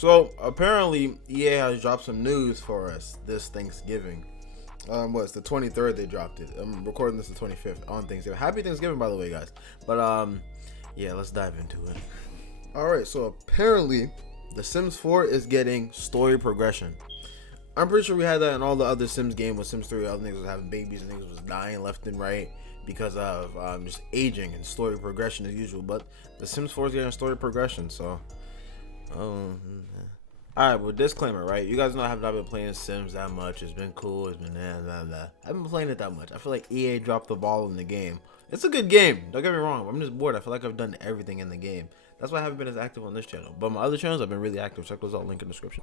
So apparently EA has dropped some news for us this Thanksgiving. What's the 23rd they dropped it. I'm recording this the 25th on Thanksgiving. Happy Thanksgiving, by the way, guys. But yeah, let's dive into it. All right, so apparently The Sims 4 is getting story progression. I'm pretty sure we had that in all the other Sims games with Sims 3. Other niggas was having babies and niggas was dying left and right because of just aging and story progression as usual. But The Sims 4 is getting story progression, so alright, well, disclaimer, right? You guys know I have not been playing Sims that much. It's been cool. It's been I haven't been playing it that much. I feel like EA dropped the ball in the game. It's a good game. Don't get me wrong. I'm just bored. I feel like I've done everything in the game. That's why I haven't been as active on this channel. But my other channels, I've been really active. Check those out. Link in the description.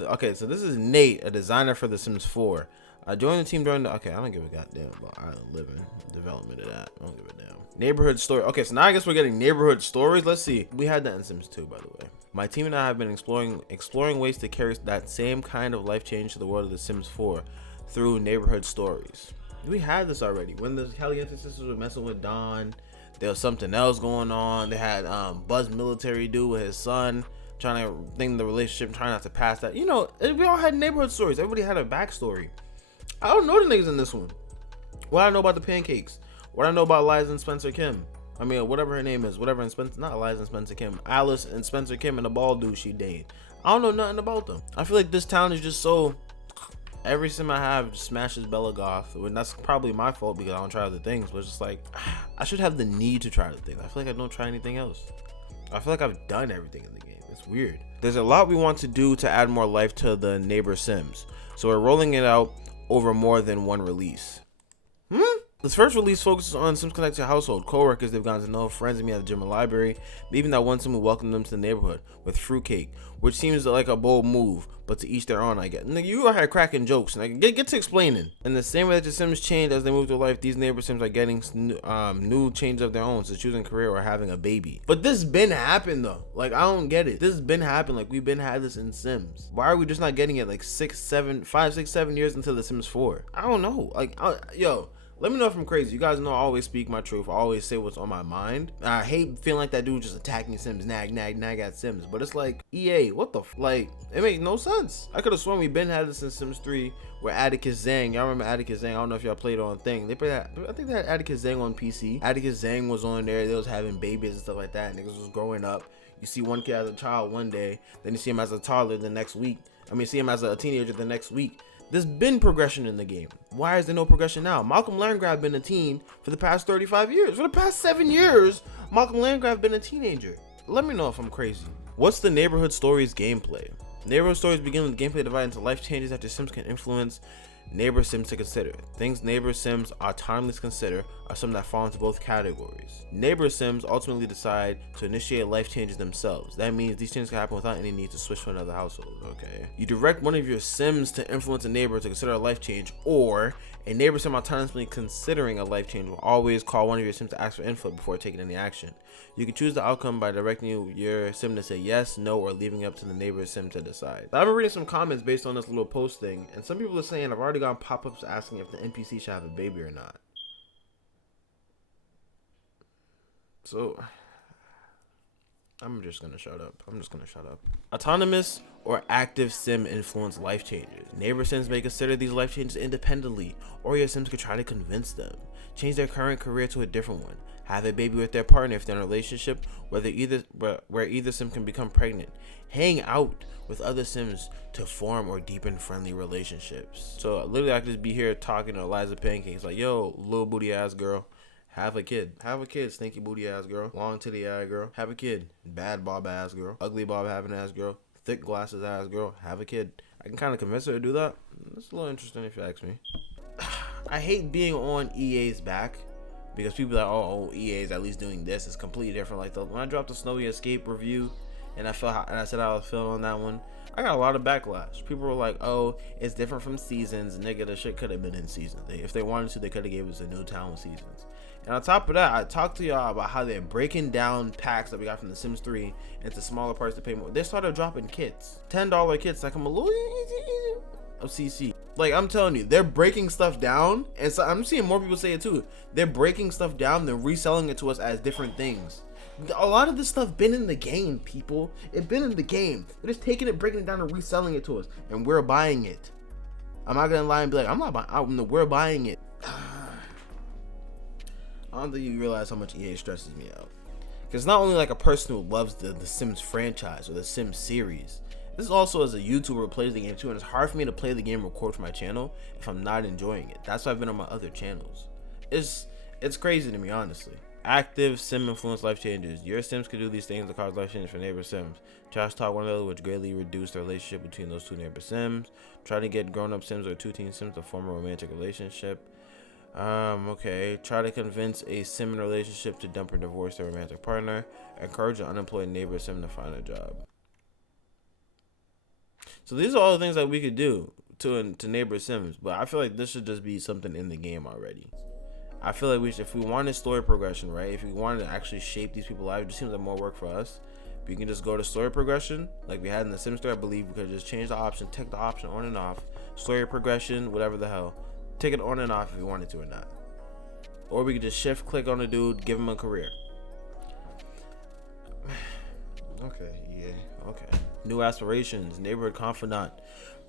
Okay, so this is Nate, a designer for The Sims 4. I joined the team during the... Okay, I don't give a goddamn about Island Living. Development of that. I don't give a damn. Neighborhood story. Okay, so now I guess we're getting neighborhood stories. Let's see. We had that in Sims 2, by the way. My team and I have been exploring ways to carry that same kind of life change to the world of The Sims 4 through neighborhood stories. We had this already. When the Caliente sisters were messing with Don, there was something else going on. They had Buzz Military dude with his son trying to think the relationship, trying not to pass that. You know, we all had neighborhood stories. Everybody had a backstory. I don't know the niggas in this one. What I know about the pancakes. What I know about Liza and Spencer Kim. I mean, whatever her name is, whatever in Spencer, not Eliza and Spencer Kim, Alice and Spencer Kim and the bald dude she dated. I don't know nothing about them. I feel like this town is just so, every sim I have just smashes Bella Goth, and that's probably my fault because I don't try other things, but it's just like, I should have the need to try other things. I feel like I don't try anything else. I feel like I've done everything in the game. It's weird. There's a lot we want to do to add more life to the neighbor sims, so we're rolling it out over more than one release. This first release focuses on Sims Connect to your household, co-workers they've gotten to know, friends and me at the gym and library, even that one Sim who welcomed them to the neighborhood with fruitcake, which seems like a bold move, but to each their own, I guess. Nigga, you out here cracking jokes, and get to explaining. In the same way that your Sims change as they move through life, these neighbor Sims are getting new changes of their own, so choosing a career or having a baby. But this been happened though. Like, I don't get it. This has been happened. Like, we've been had this in Sims. Why are we just not getting it like 5, 6, 7 years into The Sims 4? I don't know. Like, yo. Let me know if I'm crazy. You guys know I always speak my truth. I always say what's on my mind. I hate feeling like that dude just attacking Sims, nag at Sims. But it's like, EA, what the like, it makes no sense. I could have sworn we been had this in Sims 3 where Atticus Zang, y'all remember Atticus Zang? I don't know if y'all played on thing. They played that, I think they had Atticus Zang on PC. Atticus Zang was on there. They was having babies and stuff like that. Niggas was growing up. You see one kid as a child one day, then you see him as a toddler the next week. I mean, see him as a teenager the next week. There's been progression in the game. Why is there no progression now? Malcolm Landgraf been a teen for the past 35 years. For the past 7 years, Malcolm Landgraf been a teenager. Let me know if I'm crazy. What's the neighborhood stories gameplay? Neighborhood stories begin with gameplay divided into life changes that your Sims can influence neighbor Sims to consider. Things neighbor Sims autonomously consider are some that fall into both categories. Neighbor Sims ultimately decide to initiate life changes themselves. That means these changes can happen without any need to switch to another household. Okay. You direct one of your Sims to influence a neighbor to consider a life change, or a neighbor Sim autonomously considering a life change will always call one of your Sims to ask for input before taking any action. You can choose the outcome by directing your Sim to say yes, no, or leaving it up to the neighbor Sim to decide. I've been reading some comments based on this little post thing, and some people are saying I've already gotten pop-ups asking if the NPC should have a baby or not. So, I'm just gonna shut up. Autonomous or active Sim influence life changes. Neighbor Sims may consider these life changes independently, or your Sims could try to convince them. Change their current career to a different one. Have a baby with their partner if they're in a relationship where either Sim can become pregnant. Hang out with other Sims to form or deepen friendly relationships. So literally I could just be here talking to Eliza Pancakes like, yo, little booty ass girl. Have a kid, stinky booty ass girl, long titty ass girl, have a kid, bad bob ass girl, ugly bob having ass girl, thick glasses ass girl, have a kid. I can kind of convince her to do that. It's a little interesting if you ask me. I hate being on EA's back because people are like, oh, EA's at least doing this. It's completely different. Like when I dropped the Snowy Escape review and I said I was feeling on that one, I got a lot of backlash. People were like, oh, it's different from seasons. Nigga, the shit could have been in seasons. If they wanted to, they could have gave us a new town with seasons. And on top of that, I talked to y'all about how they're breaking down packs that we got from The Sims 3 into smaller parts to pay more. They started dropping kits, $10 kits that come a little easy of CC. Like, I'm telling you, they're breaking stuff down, and so I'm seeing more people say it too. They're breaking stuff down, then reselling it to us as different things. A lot of this stuff been in the game, people. It been in the game. They're just taking it, breaking it down, and reselling it to us, and we're buying it. I'm not gonna lie and be like, I'm not buying. We're buying it. I don't think you realize how much EA stresses me out. Because not only like a person who loves the Sims franchise or the Sims series, this is also as a YouTuber who plays the game too, and it's hard for me to play the game and record for my channel if I'm not enjoying it. That's why I've been on my other channels. It's crazy to me, honestly. Active Sim influence life changes. Your Sims could do these things that cause life changes for neighbor Sims. Trash talk one another, which greatly reduce the relationship between those two neighbor Sims. Try to get grown-up Sims or two teen Sims to form a romantic relationship. Okay. Try to convince a Sim in a relationship to dump or divorce their romantic partner. Encourage an unemployed neighbor Sim to find a job. So these are all the things that we could do to neighbor Sims, but I feel like this should just be something in the game already. I feel like if we wanted story progression, right? If we wanted to actually shape these people's lives, it just seems like more work for us. But you can just go to story progression, like we had in the Sim Store, I believe. We could just change the option, take the option on and off, story progression, whatever the hell. Take it on and off if we wanted to or not. Or we could just shift click on the dude, give him a career. Okay, yeah, okay. New aspirations, neighborhood confidant.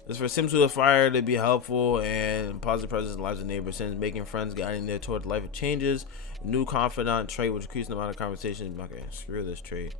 This is for Sims who aspire to be helpful and positive presence in the lives of neighbors. Sims making friends, guiding there toward life of changes. New confidant trait, which increases the amount of conversation. Okay, screw this trait.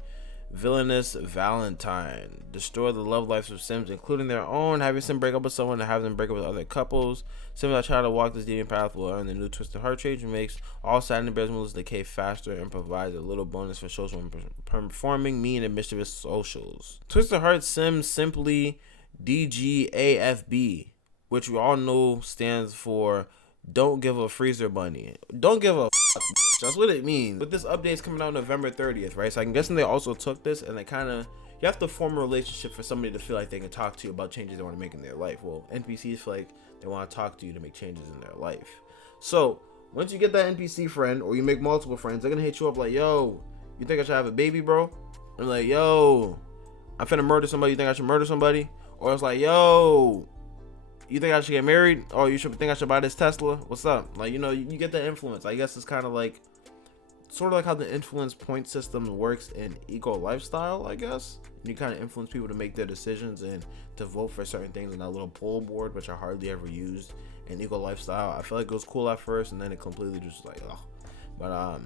Villainous Valentine. Destroy the love lives of Sims, including their own. Have your Sim break up with someone and have them break up with other couples. Sims that try to walk this deviant path will earn the new Twisted Heart trait, which makes all sad and bears moves decay faster and provides a little bonus for social and performing mean and mischievous socials. Twisted Heart Sims simply DGAFB, which we all know stands for Don't Give a Freezer Bunny. Don't give a fuck. That's what it means. But this update is coming out November 30th, right? So I'm guessing they also took this and they kind of, you have to form a relationship for somebody to feel like they can talk to you about changes they want to make in their life. Well, NPCs feel like they want to talk to you to make changes in their life. So once you get that NPC friend, or you make multiple friends, they're gonna hit you up like, yo, you think I should have a baby, bro? And like, yo, I'm finna murder somebody. You think I should murder somebody? Or it's like, yo, you think I should get married? Oh, you should think I should buy this Tesla? What's up? Like, you know, you get the influence. I guess it's kind of like, sort of like how the influence point system works in Eco Lifestyle, I guess. You kind of influence people to make their decisions and to vote for certain things in that little poll board, which I hardly ever used in Eco Lifestyle. I feel like it was cool at first, and then it completely just like, oh. But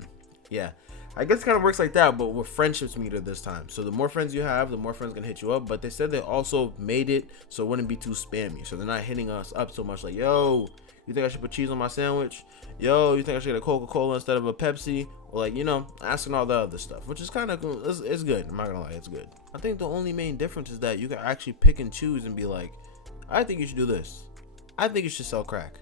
yeah. I guess it kind of works like that, but with friendships meter this time. So the more friends you have, the more friends gonna hit you up. But they said they also made it so it wouldn't be too spammy. So they're not hitting us up so much like, yo, you think I should put cheese on my sandwich? Yo, you think I should get a Coca-Cola instead of a Pepsi? Or like, you know, asking all the other stuff, which is kind of cool. It's good. I'm not gonna lie, it's good. I think the only main difference is that you can actually pick and choose and be like, I think you should do this. I think you should sell crack.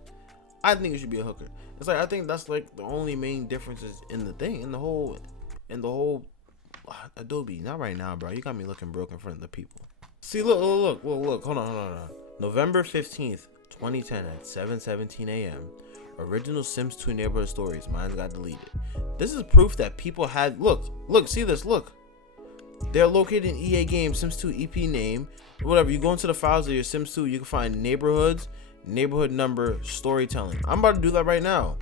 I think you should be a hooker. It's like, I think that's like the only main differences in the thing, in the whole Adobe. Not right now, bro. You got me looking broke in front of the people. See, look. Hold on. November 15th, 2010 at 7:17 a.m. Original Sims 2 neighborhood stories. Mine got deleted. This is proof that people had, look, see this, look. They're located in EA Games, Sims 2 EP name, whatever. You go into the files of your Sims 2, you can find neighborhoods, neighborhood number, storytelling. I'm about to do that right now.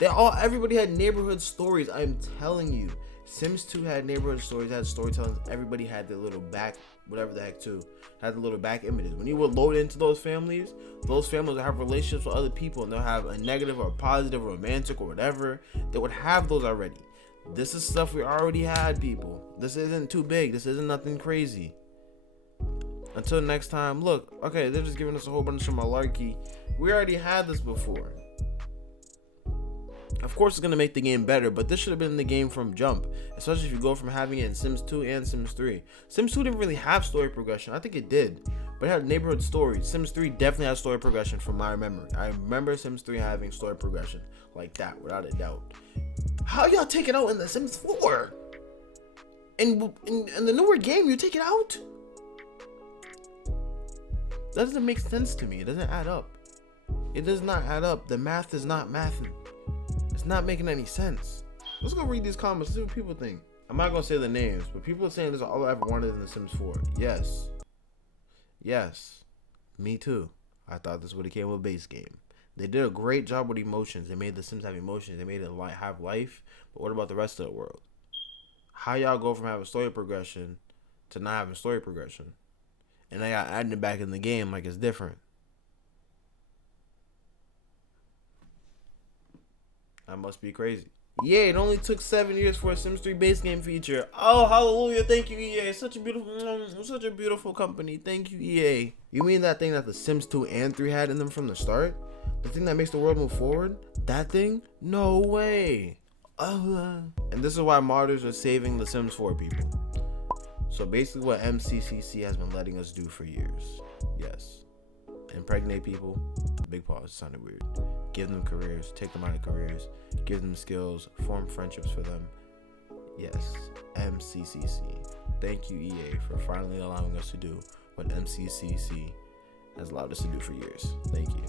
Everybody had neighborhood stories. I'm telling you, Sims 2 had neighborhood stories, had storytelling. Everybody had their little back, whatever the heck too, had the little back images. When you would load into those families will have relationships with other people, and they'll have a negative or positive, romantic or whatever. They would have those already. This is stuff we already had, people. This isn't too big. This isn't nothing crazy. Until next time, look, okay, they're just giving us a whole bunch of malarkey. We already had this before. Of course, it's going to make the game better, but this should have been in the game from jump, especially if you go from having it in Sims 2 and Sims 3. Sims 2 didn't really have story progression. I think it did, but it had neighborhood stories. Sims 3 definitely had story progression from my memory. I remember Sims 3 having story progression like that, without a doubt. How y'all take it out in the Sims 4? In the newer game, you take it out? That doesn't make sense to me. It doesn't add up. It does not add up. The math is not mathing. It's not making any sense. Let's go read these comments, see what people think. I'm not gonna say the names, but people are saying this is all I ever wanted in The Sims 4. Yes, me too. I thought this would have came with a base game. They did a great job with emotions. They made The Sims have emotions. They made it have life. But what about the rest of the world? how y'all go from having story progression to not having story progression, and I got adding it back in the game like it's different. That must be crazy. Yeah, it only took 7 years for a Sims 3 base game feature. Oh, hallelujah! Thank you, EA. It's such a beautiful company. Thank you, EA. You mean that thing that the Sims 2 and 3 had in them from the start? The thing that makes the world move forward? That thing? No way. And this is why modders are saving the Sims 4 people. So basically, what MCCC has been letting us do for years. Yes. Impregnate people. Big pause. Sounded weird. Give them careers. Take them out of careers. Give them skills. Form friendships for them. Yes. MCCC. Thank you, EA, for finally allowing us to do what MCCC has allowed us to do for years. Thank you.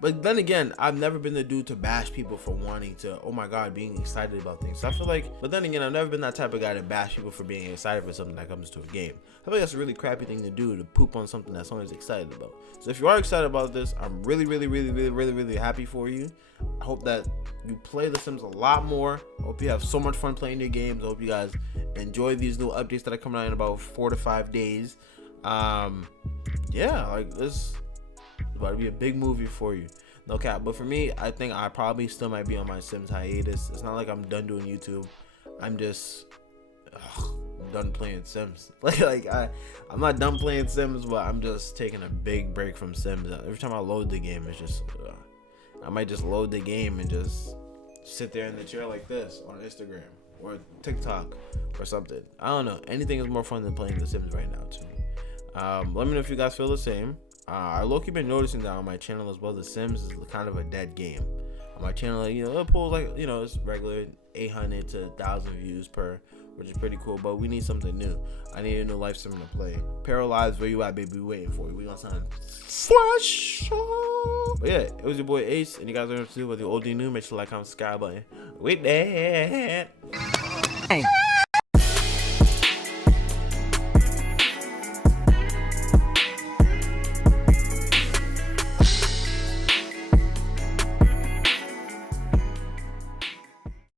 But then again, I've never been the dude to bash people for wanting to, oh my god, being excited about things. So I feel like, but then again, I've never been that type of guy to bash people for being excited for something that comes to a game. I feel like that's a really crappy thing to do, to poop on something that someone's excited about. So if you are excited about this, I'm really happy for you. I hope that you play The Sims a lot more. I hope you have so much fun playing your games. I hope you guys enjoy these new updates that are coming out in about 4 to 5 days. Yeah, like this. It's about to be a big movie for you. No cap. But for me, I think I probably still might be on my Sims hiatus. It's not like I'm done doing YouTube. I'm just done playing Sims. I'm not done playing Sims, but I'm just taking a big break from Sims. Every time I load the game, it's just I might just load the game and just sit there in the chair like this on Instagram or TikTok or something. I don't know. Anything is more fun than playing The Sims right now to me. Let me know if you guys feel the same. I low-key been noticing that on my channel as well. The Sims is kind of a dead game. On my channel, you know, it pulls like, you know, it's regular 800 to 1,000 views per, which is pretty cool. But we need something new. I need a new life sim to play. Paralyzed, where you at, baby? We waiting for you. We gonna sound fresh. But yeah, it was your boy Ace, and you guys are to do with the old new. Make sure to like, comment, subscribe button. With that. Hey.